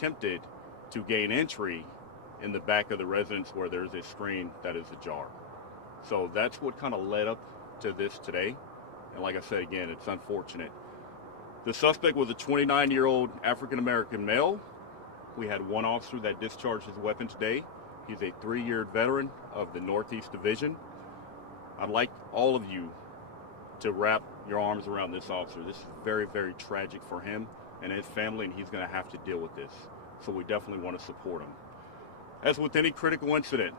attempted to gain entry in the back of the residence where there's a screen that is ajar. So that's what kind of led up to this today. And like I said, again, it's unfortunate. The suspect was a 29-year-old African-American male. We had one officer that discharged his weapon today. He's a 3-year veteran of the Northeast Division. I'd like all of you to wrap your arms around this officer. This is very, very tragic for him and his family, and he's going to have to deal with this. So we definitely want to support him. As with any critical incident,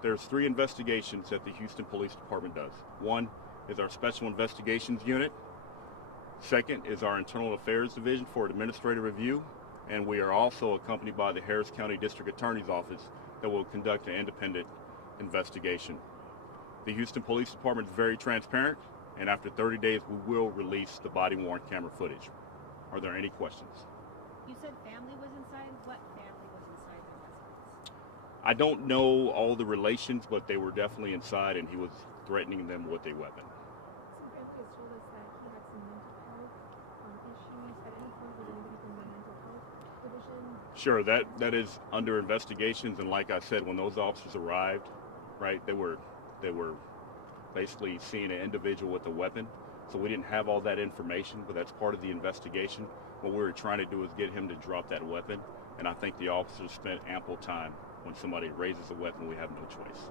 there's 3 investigations that the Houston Police Department does. One is our Special Investigations Unit. Second is our Internal Affairs Division for administrative review. And we are also accompanied by the Harris County District Attorney's Office that will conduct an independent investigation. The Houston Police Department is very transparent, and after 30 days, we will release the body-worn camera footage. Are there any questions? You said family was inside. What family was inside the residence? I don't know all the relations, but they were definitely inside, and he was threatening them with a weapon. Some grandpas told us that he had some mental health issues. At any point, was anybody from the mental health division? Sure, that is under investigations, and like I said, when those officers arrived, right, they were basically seeing an individual with a weapon. So we didn't have all that information, but that's part of the investigation. What we were trying to do is get him to drop that weapon, and I think the officers spent ample time. When somebody raises a weapon, we have no choice.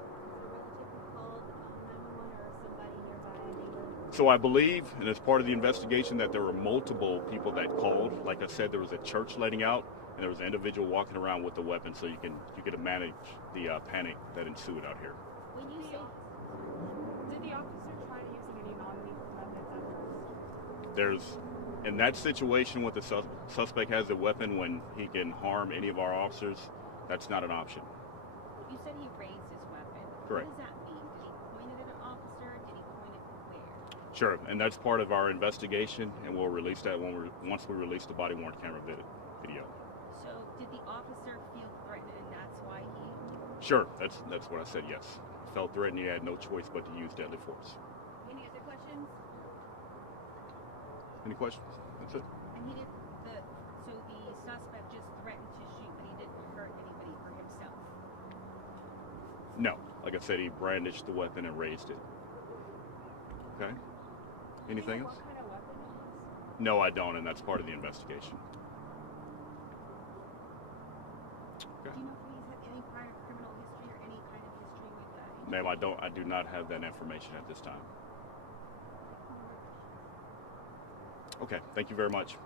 So I believe, and as part of the investigation, that there were multiple people that called. Like I said, there was a church letting out, and there was an individual walking around with a weapon, so you could manage the panic that ensued out here. When you say, Did the officer try using any non-lethal methods at first? There's, in that situation, with the suspect has a weapon when he can harm any of our officers, that's not an option. you said he raised his weapon. Correct. What does that mean? Did he point it at an officer? Did he point it where? Sure, and that's part of our investigation, and we'll release that once we release the body-worn camera video. So did the officer feel threatened, and that's why he? Sure, that's what I said. Yes, felt threatened. He had no choice but to use deadly force. Any other questions? Any questions? That's it. And he did so the suspect just threatened to shoot, but he didn't hurt anybody for himself. No, like I said, he brandished the weapon and raised it. Okay. Anything else? What kind of weapon it was? No, I don't, and that's part of the investigation. Okay. Do you know if he's had any prior criminal history or any kind of history with Ma'am, I do not have that information at this time. Okay, thank you very much.